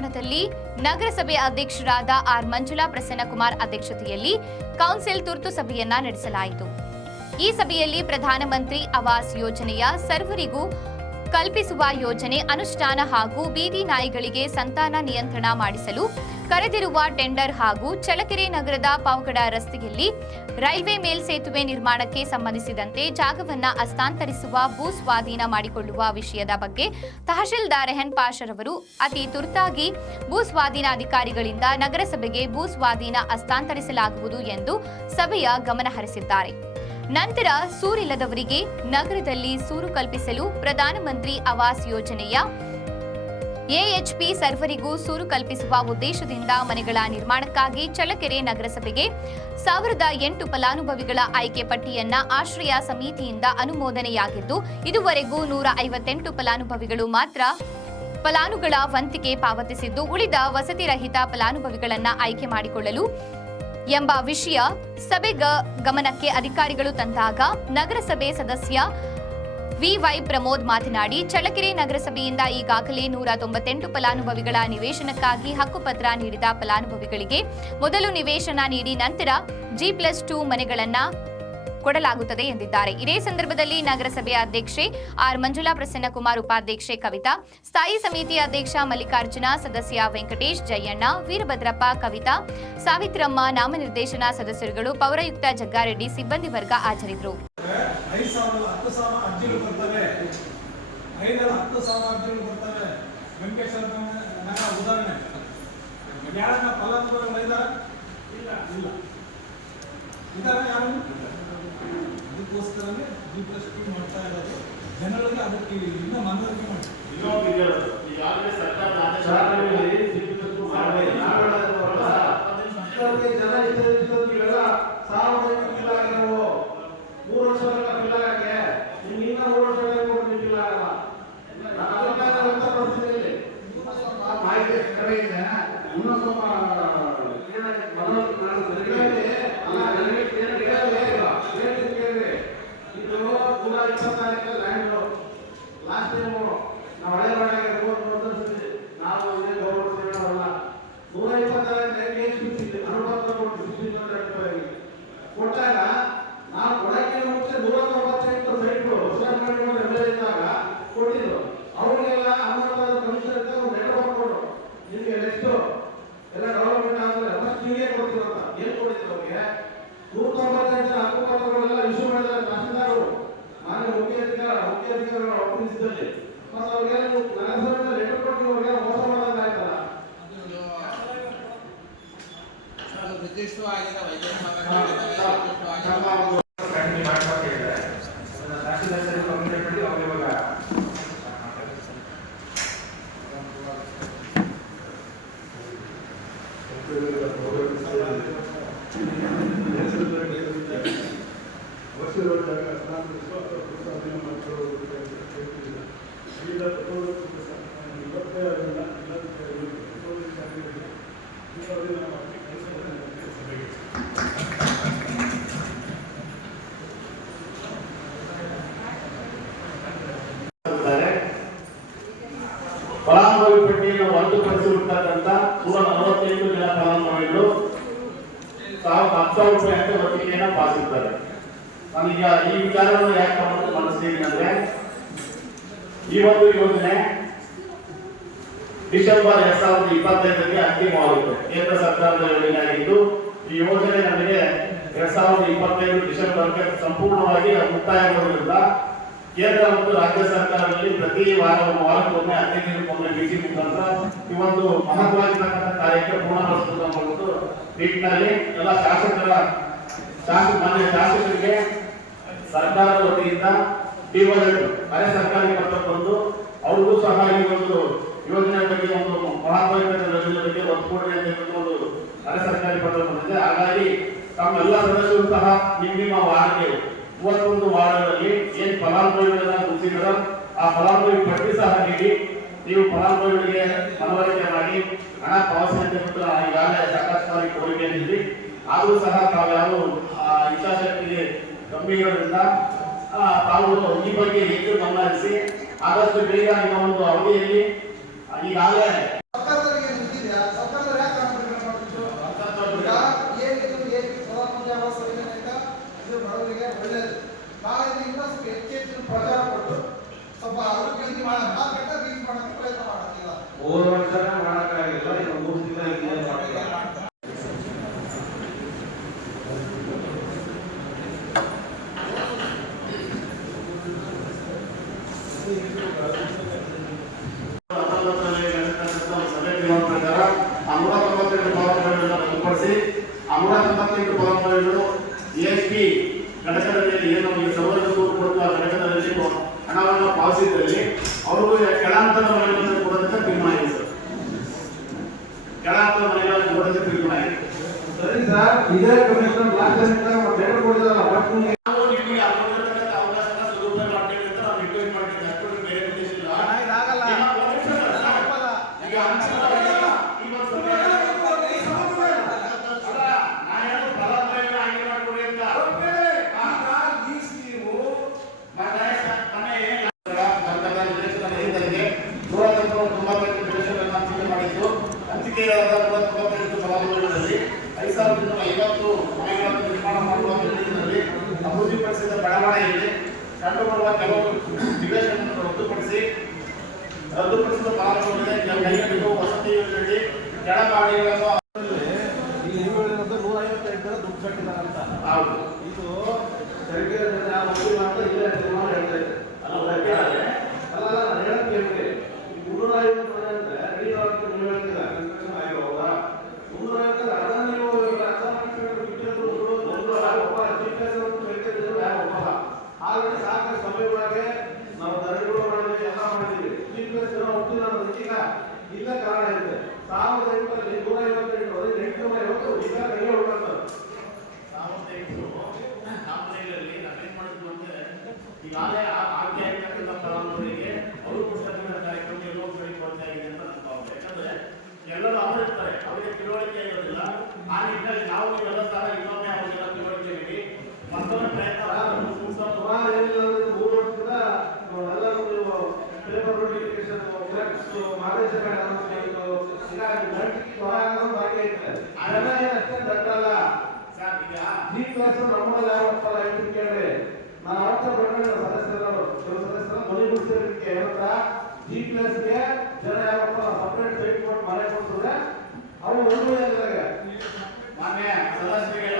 ಸಭಾಂಗಣದಲ್ಲಿ ನಗರಸಭೆ ಅಧ್ಯಕ್ಷರಾದ ಆರ್ ಮಂಜುಳಾ ಪ್ರಸನ್ನಕುಮಾರ್ ಅಧ್ಯಕ್ಷತೆಯಲ್ಲಿ ಕೌನ್ಸಿಲ್ ತುರ್ತು ಸಭೆಯನ್ನ ನಡೆಸಲಾಯಿತು. ಈ ಸಭೆಯಲ್ಲಿ ಪ್ರಧಾನಮಂತ್ರಿ ಆವಾಸ್ ಯೋಜನೆಯ ಸರ್ವರಿಗೂ ಕಲ್ಪಿಸುವ ಯೋಜನೆ, ಅನುಷ್ಠಾನ ಹಾಗೂ ಬೀದಿ ನಾಯಿಗಳಿಗೆ ಸಂತಾನ ನಿಯಂತ್ರಣ ಮಾಡಿಸಲು ಕರೆದಿರುವ ಟೆಂಡರ್ ಹಾಗೂ ಚಳಕೆರೆ ನಗರದ ಪಾವಗಡ ರಸ್ತೆಯಲ್ಲಿ ರೈಲ್ವೆ ಮೇಲ್ಸೇತುವೆ ನಿರ್ಮಾಣಕ್ಕೆ ಸಂಬಂಧಿಸಿದಂತೆ ಜಾಗವನ್ನ ಹಸ್ತಾಂತರಿಸುವ ಭೂ ಸ್ವಾಧೀನ ಮಾಡಿಕೊಳ್ಳುವ ವಿಷಯದ ಬಗ್ಗೆ ತಹಶೀಲ್ದಾರ್ ರೆಹನ್ ಪಾಷರವರು ಅತಿ ತುರ್ತಾಗಿ ಭೂ ಸ್ವಾಧೀನ ಅಧಿಕಾರಿಗಳಿಂದ ನಗರಸಭೆಗೆ ಭೂ ಸ್ವಾಧೀನ ಹಸ್ತಾಂತರಿಸಲಾಗುವುದು ಎಂದು ಸಭೆಯ ಗಮನ ಹರಿಸಿದ್ದಾರೆ. ನಂತರ ಸೂರಿಲ್ಲದವರಿಗೆ ನಗರದಲ್ಲಿ ಸೂರು ಕಲ್ಪಿಸಲು ಪ್ರಧಾನಮಂತ್ರಿ ಆವಾಸ್ ಯೋಜನೆಯ ಎಎಚ್ಪಿ ಸರ್ವರಿಗೂ ಸೂರು ಕಲ್ಪಿಸುವ ಉದ್ದೇಶದಿಂದ ಮನೆಗಳ ನಿರ್ಮಾಣಕ್ಕಾಗಿ ಚಳ್ಳಕೆರೆ ನಗರಸಭೆಗೆ ಸಾವಿರದ ಎಂಟು ಫಲಾನುಭವಿಗಳ ಆಯ್ಕೆ ಪಟ್ಟಿಯನ್ನ ಆಶ್ರಯ ಸಮಿತಿಯಿಂದ ಅನುಮೋದನೆಯಾಗಿದ್ದು, ಇದುವರೆಗೂ ನೂರ ಐವತ್ತೆಂಟು ಫಲಾನುಭವಿಗಳು ಮಾತ್ರ ಫಲಾನುಗಳ ವಂತಿಗೆ ಪಾವತಿಸಿದ್ದು, ಉಳಿದ ವಸತಿರಹಿತ ಫಲಾನುಭವಿಗಳನ್ನ ಆಯ್ಕೆ ಮಾಡಿಕೊಳ್ಳಲು ಎಂಬ ವಿಷಯ ಸಭೆ ಗಮನಕ್ಕೆ ಅಧಿಕಾರಿಗಳು ತಂದಾಗ ನಗರಸಭೆ ಸದಸ್ಯ ವಿವೈ ಪ್ರಮೋದ್ ಮಾತನಾಡಿ, ಚಳ್ಳಕೆರೆ ನಗರಸಭೆಯಿಂದ ಈಗಾಗಲೇ ನೂರ ತೊಂಬತ್ತೆಂಟು ಫಲಾನುಭವಿಗಳ ನಿವೇಶನಕ್ಕಾಗಿ ಹಕ್ಕುಪತ್ರ ನೀಡಿದ ಫಲಾನುಭವಿಗಳಿಗೆ ಮೊದಲು ನಿವೇಶನ ನೀಡಿ ನಂತರ ಜಿ ಪ್ಲಸ್ ಟೂ ಮನೆಗಳನ್ನ ಕೊಡಲಾಗುತ್ತದೆ ಎಂದಿದ್ದಾರೆ. ಇದೇ ಸಂದರ್ಭದಲ್ಲಿ ನಗರಸಭೆ ಅಧ್ಯಕ್ಷೆ ಆರ್ ಮಂಜುಳಾ ಪ್ರಸನ್ನಕುಮಾರ್ ಉಪಾಧ್ಯಕ್ಷೆ ಕವಿತಾ, ಸ್ಥಾಯಿ ಸಮಿತಿ ಅಧ್ಯಕ್ಷ ಮಲ್ಲಿಕಾರ್ಜುನ, ಸದಸ್ಯ ವೆಂಕಟೇಶ್ ಜಯಣ್ಣ, ವೀರಭದ್ರಪ್ಪ ಕವಿತಾ, ಸಾವಿತ್ರಮ್ಮ ನಾಮನಿರ್ದೇಶನ ಸದಸ್ಯರುಗಳು, ಪೌರಾಯುಕ್ತ ಜಗ್ಗಾರೆಡ್ಡಿ ಸಿಬ್ಬಂದಿ ವರ್ಗ ಹಾಜರಿದ್ದರು. ಉದಾಹರಣೆ. ಯಾರನ್ನ ಫಲಾನುಭವಿಗಳು ಇಲ್ಲ ಇಲ್ಲ. ಇದ್ದಾರೆ ಯಾರು ಅದಕ್ಕೋಸ್ಕರನೇ ಜಿ ಪ್ಲಸ್ ಟು ಮಾಡ್ತಾ ಇರೋದು. ಜನಗಳಿಗೆ ಅದಕ್ಕೆ ಇನ್ನ ಮನವರಿಕೆ ಮಾಡಿ. ಜನ ಸಾವಿರದ ಐನೂರು ಬಿಲ್ ಆಗಿರೋವು ಮೂರು ಬಿಲ್ ಆಗಕ್ಕೆ ನಿಮ್ಗೆ ಇನ್ನ ಮೂರು ವರ್ಷ ಬಿಲ್ ಆಗಲ್ಲ ನಾನು ಅದಕ್ಕಾಗಿ ವ್ಯಕ್ತಪಡಿಸ್ತೀನಿ ಇಲ್ಲಿ ಮಾಹಿತಿ ಇದು ಜುಲೈ ಇಪ್ಪತ್ತಾರಕ್ಕೆ ಲ್ಯಾಂಡ್ ಲಾಸ್ಟ್ ಟೈಮು ನಾವು ಹಳೆ ಬಾಡಿಗೆ ವರ್ಷ ನಾವು ಇದೇ ಗೌರವ ಸೇವೆಯವಲ್ಲ ನೂರ ಇಪ್ಪತ್ತಾರಕ್ಕೆ ಕೇಸ್ ಬಿಟ್ಟಿದ್ದೆ ಅನುಭವ ಕೊಟ್ಟು ಬಿಟ್ಟಿದ್ದು ಕೊಟ್ಟಾಗ ನಾವು ಕೊಡಕ್ಕೆ ಮುಂಚೆ ನೂರ ತೊಂಬತ್ತೆಂಟು ಸೈಟ್ಗಳು ಮಾಡಿ ಎಂ ಇದ್ದಾಗ ಕೊಟ್ಟಿದ್ರು. ಅವರಿಗೆಲ್ಲ ಅಮೌಂಟ್ ಕಮಿಷನ್ ಒಂದು ಲೆಟರ್ ಬರ್ಕೊಟ್ರು ನಿಮಗೆ ನೆಕ್ಸ್ಟ್ ಎಲ್ಲ ಡೆವಲಪ್ಮೆಂಟ್ ಆದ್ರೆ ಫಸ್ಟ್ ನಿಮಗೆ ಕೊಡ್ತೀವಿ ಅಂತ. ಏನ್ ಕೊಡ್ತೀವಿ ಅವ್ರಿಗೆ? ನೂರ ತೊಂಬತ್ತೆಂಟು ಹಕ್ಕುಪತ್ರಗಳೆಲ್ಲ ಇಶ್ಯೂ ಮಾಡಿದ್ದಾರೆ ತಹಸೀಲ್ದಾರರು ನಾನು ಮುಖ್ಯ ಅಧಿಕಾರ ಮುಖ್ಯ ಅಧಿಕಾರಿಗಳ ಒಪ್ಪಿಸಿದಲ್ಲಿ ಮತ್ತೆ ಅವ್ರಿಗೆ ಲೆಟರ್ ಕೊಟ್ಟು ಮೋಸ ಆಗಿದೆ. ವೈದ್ಯರ ಹಾ, ನಮ್ಮ ಒಂದು ಕಂಟಿನ್ಯೂ ಮಾಡ್ಕೊಂಡು ಹೇಳಿದ್ದಾರೆ ತಹಶೀಲ್ದಾರ್ ಕಂಪ್ಲೇಂಟ್ ಮಾಡಿ ಅವ್ರು ಇವಾಗ ಇದ್ದಾರೆ. ಫಲಾನುಭವಿ ಪಟ್ಟಿಯನ್ನು ಹೊರತುಪಡಿಸಿರ್ತಕ್ಕಂಥ ನೂರ ನಲವತ್ತೈದು ಜನ ಫಲಾನುಭವಿಗಳು ಸಾವಿರದ ಹತ್ತು ರೂಪಾಯಿ ಅಂತ ವಂತಿಗೆಯನ್ನ ಪಾಸಿರ್ತಾರೆ ನಾನೀಗ ಈ ವಿಚಾರವನ್ನು ಯಾಕೆ ಮಂಡಿಸ್ತೀನಿ ಅಂದ್ರೆ, ಈ ಒಂದು ಯೋಜನೆ ಡಿಸೆಂಬರ್ ಎರಡ್ ಸಾವಿರದ ಇಪ್ಪತ್ತೈದರಲ್ಲಿ ಅಂತಿಮವಾಗುತ್ತೆ. ಕೇಂದ್ರ ಸರ್ಕಾರದ ಯೋಜನೆ ಆಗಿದ್ದು ಈ ಯೋಜನೆ ನಮಗೆ ಎರಡ್ ಸಾವಿರದ ಇಪ್ಪತ್ತೈದು ಡಿಸೆಂಬರ್ಗೆ ಸಂಪೂರ್ಣವಾಗಿ ಮುಕ್ತಾಯಗೊಳ್ಳುವುದರಿಂದ ಕೇಂದ್ರ ಮತ್ತು ರಾಜ್ಯ ಸರ್ಕಾರದಲ್ಲಿ ಪ್ರತಿ ವಾರ ವಾರಕ್ಕೊಮ್ಮೆ ಹದಿನೈದು ಭೇಟಿ ಮುಖಾಂತರ ಈ ಒಂದು ಮಹತ್ವವಾಗಿರ್ತಕ್ಕಂಥ ಕಾರ್ಯಕ್ಕೆ ಪೂರ್ಣಗೊಳಿಸುವುದು ಅನ್ನೋದು ನಿಟ್ಟಿನಲ್ಲಿ ಎಲ್ಲ ಶಾಸಕರ, ಶಾಸಕ, ಮಾನ್ಯ ಶಾಸಕರಿಗೆ ಸರ್ಕಾರದ ವತಿಯಿಂದ ಡಿವೈಡ್ ಅರೆ ಸರ್ಕಾರಿ ಪತ್ರ ಬಂದು ಅವ್ರಿಗೂ ಸಹ ಈ ಒಂದು ಯೋಜನೆ ಬಗ್ಗೆ ಒಂದು ಮಹತ್ವದ ಯೋಜನೆ ಬಗ್ಗೆ ಒತ್ತು ಕೊಡಿ ಅಂತ ಒಂದು ಅರೆ ಸರ್ಕಾರಿ ಪತ್ರ ಬಂದಿದೆ. ಹಾಗಾಗಿ ತಮ್ಮೆಲ್ಲ ಸದಸ್ಯರು ಸಹ ನಿಮ್ಮ ನಿಮ್ಮ ಮೂವತ್ತೊಂದು ವಾರ್ಡ್ಗಳಲ್ಲಿ ಏನ್ ಫಲಾನುಭವಿಗಳನ್ನ ಗುರುತಿಸಿದ್ರ ಆ ಫಲಾನುಭವಿ ಪಟ್ಟಿ ಸಹ ನೀಡಿ, ನೀವು ಫಲಾನುಭವಿಗಳಿಗೆ ಮನವರಿಕೆ ಮಾಡಿ, ಹಣ ಪಾವತಿ ಅಂತ ಹೇಳ್ಬಿಟ್ಟು ಈಗಾಗಲೇ ಸಾಕಷ್ಟು ಕೋರಿಕೆ ನೀಡಿ ಆದರೂ ಸಹ ತಾವ್ಯಾರು ಇಚ್ಛಾಶಕ್ತಿಗೆ ಕಮ್ಮಿ ಇರೋದ್ರಿಂದ ತಾವು ಈ ಬಗ್ಗೆ ಹೆಚ್ಚು ಗಮನ ಆದಷ್ಟು ಬೇಗ ನಿಮ್ಮ ಒಂದು ಅವಧಿಯಲ್ಲಿ ಈಗಾಗಲೇ ಇನ್ನಷ್ಟು ಹೆಚ್ಚು ಹೆಚ್ಚಿನ ಪ್ರಚಾರ ಕೊಟ್ಟು ಸ್ವಲ್ಪ ಅಭಿವೃದ್ಧಿ ಮಾಡ ನಾಲ್ಕು ಗಂಟೆ ರೀಚ್ ಮಾಡೋಕ್ಕೆ ಪ್ರಯತ್ನ ಮಾಡೋದಿಲ್ಲ ಮೂರು ವರ್ಷ ಮಾಡಕ್ಕಾಗಿಲ್ಲ ಇನ್ನು ಮೂರು ತಿಂಗಳ ಹಿಂದೆ ಮಾಡ್ತಾರೆ ಹತ್ತೊಂಬತ್ತರಲ್ಲಿ ನಡೆಸಿದಂತಹ ಒಂದು ಸಭೆ ತೀರ್ಮಾನ ಪ್ರಕಾರ ಆ ನೂರ ತೊಂಬತ್ತೆಂಟು ಫಲಾನುಭವಿಗಳನ್ನು ರದ್ದುಪಡಿಸಿ ಆ ನೂರ ತೊಂಬತ್ತೆಂಟು ಫಲಾನುಭವಿಗಳು ಎಸ್ ಪಿ ಘಟಕದಲ್ಲಿ ಏನು ಈ ದೂರು ಕೊಡುವ ಘಟಕದಲ್ಲಿ ಹಣವನ್ನು ಪಾವತಿಸಿದಲ್ಲಿ ಅವರು ಕೆಳಹಂತದ ಮನೆಗಳನ್ನು ಕೊಡೋದಕ್ಕೆ ತೀರ್ಮಾನ ಆಗಿದೆ. ಕೆಳಹಂತದ ಮನೆಗಳನ್ನು ಕೊಡೋದಕ್ಕೆ ತೀರ್ಮಾನ ಆಗಿದೆ ಸರಿ ಸರ್, ಇದೇ ಕಮಿಷನ್ ಲಾಸ್ಟ್ ಟೈಮ್ ಬಟ್ ನಿಮ್ಗೆ ನಾವು ನಿಮಗೆ ಆ ಕೊಟ್ಟಿರ್ತಕ್ಕಂಥ ಅವಕಾಶನ ಸದುಪಯೋಗ ಮಾಡ್ಕೊಳ್ಳಿ ಅಂತ ನಾವು ರಿಕ್ವೆಸ್ಟ್ ಮಾಡ್ತೀವಿ ಅಷ್ಟು ಬಿಟ್ಟು ಬೇರೆ ಉದ್ದೇಶ ಇಲ್ಲ ಇದಾಗಲ್ಲ ಈಗ ಒಂದು ನಿಮಿಷ ಸರ್, ಸರ್. ಈಗ ಅಂತಿಮವಾಗಿ ಇವತ್ತು ಸಭೆ ಅಲ್ಲ, ನಾ ಹೇಳೋದು ಫಲಾನುಭವಿಗಳ ಆಯ್ಕೆ ಮಾಡ್ಕೊಡಿ ಅಂತ. ಈ ಸ್ಕೀಮು ಮತ್ತೆ ಮನೆ ಸರ್ಕಾರದ ನಿರ್ದೇಶನ ರಹಿತರಿಗೆ ನೂರ ತೊಂಬತ್ತೆಂಟು ನಿವೇಶನಗಳನ್ನು ಹಂಚಿಕೆ ಮಾಡಿದ್ದು ಹಂಚಿಕೆಯಾದ ನೂರ ತೊಂಬತ್ತೆಂಟು ಫಲಾನುಭವಿಗಳಲ್ಲಿ ಐದು ಸಾವಿರದ ಐವತ್ತು ಮನೆಗಳನ್ನು ನಿರ್ಮಾಣ ಮಾಡುವ ನಿಟ್ಟಿನಲ್ಲಿ ಅಭಿವೃದ್ಧಿಪಡಿಸಿದ ಬೆಳವಣಿಗೆಯಲ್ಲಿ ಕಂಡುಬರುವ ಕೆಲವು ನಿವೇಶನಗಳನ್ನು ರದ್ದುಪಡಿಸಿ ರದ್ದುಪಡಿಸಿದ ಫಲಾನುಭವಿಗಳಿಗೆ ಕೈಗೊಂಡಿರುವ ವಸತಿ ಯೋಜನೆಯಡಿ ಕೆಳಮಾಡಿಗಳನ್ನು ನೂರ ಐವತ್ತೈದು ದುಡ್ಡು ಕಟ್ಟಿದಾರಂತ ಹೌದು. ಇದು ತೆರಿಗೆ ಯಾವ ಮಂತ್ರಿ ಮಾತ್ರ ಇಲ್ಲೇ ತೀರ್ಮಾನ ಹೇಳ್ತಾ ಇದೆ ಅಲ್ಲ, ಒಪ್ಪಿದ್ದಾರೆ. ಅಲ್ಲ ಅಲ್ಲ ನಾನು ಹೇಳಕ್ ಕೇಳ್ತೀನಿ ಈ ಮುನ್ನೂರ ಐವತ್ತು ಮನೆ ಅಂದ್ರೆ ಐದು ಸಾವಿರ ನೀವು ಹೇಳ್ತೀರಾ ಕನ್ಸ್ಟ್ರಕ್ಷನ್ ಆಗಿರೋವಾಗ ಮುನ್ನೂರ ಐವತ್ತು ಅದನ್ನ ನೀವು ಅರ್ಧ ಮಾಡ್ಕೊಂಡು ಬಿಟ್ಟಿರೋದು ಒಂದು ಒಬ್ಬ GPS ಅವ್ರು ಬೆಳ್ತಿದ್ರು ಯಾರು ಒಪ್ಪಲ್ಲ ಆಲ್ರೆಡಿ ಸಾಕಷ್ಟು ಸಮಯದೊಳಗೆ ನಾವು ಧರಣಿಗಳು ಮಾಡಿದ್ವಿ ಎಲ್ಲ ಮಾಡಿದ್ವಿ GPS ಜನ ಒಪ್ಪಿಲ್ಲ ಅನ್ನೋದು ಈಗ ಇಲ್ಲ ಕಾರಣ ಇದೆ ಸಾವಿರದ ಐವತ್ತರಲ್ಲಿ ನೂರ ಐವತ್ತೆಂಟು ಅಂದ್ರೆ ಎಂಟುನೂರ ಐವತ್ತು ಈಗ ಕೈಗೆ ಉಳ್ಕೊಂತಾರೆ ಸಾವತ್ತೈದು ನಮ್ಮ ಮನೆಗಳಲ್ಲಿ ನಾವೇನ್ ಮಾಡಿದ್ವಿ ಅಂದ್ರೆ ಈಗಾಗಲೇ ಆಯ್ಕೆ ಆಗಿರ್ತಕ್ಕಂಥ ಫಲಾನುಭವಿಗಳಿಗೆ ಅವರು ಪುಸ್ತಕಗಳ ಕಾರ್ಯಕ್ರಮ ಎಲ್ಲೋ ಸರಿ ಕೊಡ್ತಾ ಇದೆ ಅಂತ ನನ್ನ ಭಾವನೆ ಯಾಕಂದ್ರೆ ಎಲ್ಲರೂ ಅವರಿರ್ತಾರೆ ಅವರಿಗೆ ತಿಳುವಳಿಕೆ ಇರೋದಿಲ್ಲ. ಆ ನಿಟ್ಟಿನಲ್ಲಿ ನಾವು ಎಲ್ಲ ಸಹ ಇನ್ನೊಮ್ಮೆ ಅವರಿಗೆಲ್ಲ ತಿಳುವಳಿಕೆ ನೀಡಿ ಮತ್ತೊಮ್ಮೆ ಪ್ರಯತ್ನ ಮೂರು ವರ್ಷದಿಂದ ಎಲ್ಲರೂ ನೀವು ಪೇಪರ್ ನೋಟಿಫಿಕೇಶನ್ ಫ್ಲೆಕ್ಸ್ ಮಾದೇಶ ಬಾಕಿ ಐತೆ ಅದೆಲ್ಲ ಏನು ಅಷ್ಟೇ ದಟ್ಟಲ್ಲ ಸರ್ ಈಗ ಜಿ ಕ್ಲಾಸ್ ನಮ್ಮಲ್ಲಿ ಯಾವ ಒಪ್ಪಲ್ಲ ಹೇಳ್ತೀನಿ ಕೇಳ್ರಿ. ನಾನು ಅವತ್ತ ಬಂದ್ರೆ. ಸದಸ್ಯರು ಕೆಲವು ಮನೆ ಮುಗಿಸಲಿಕ್ಕೆ ಹೇಳ್ತಾ ಜಿ ಪ್ಲಸ್ಗೆ ಜನ ಯಾವಪ್ಪ ಸಪ್ರೇಟ್ ಸೈಟ್ ಕೊಟ್ಟು ಮನೆ ಕೊಡ್ತಿದ್ರೆ, ಅವರು ಒಂದು ಮೊನ್ನೆ ಸದಸ್ಯರಿಗೆ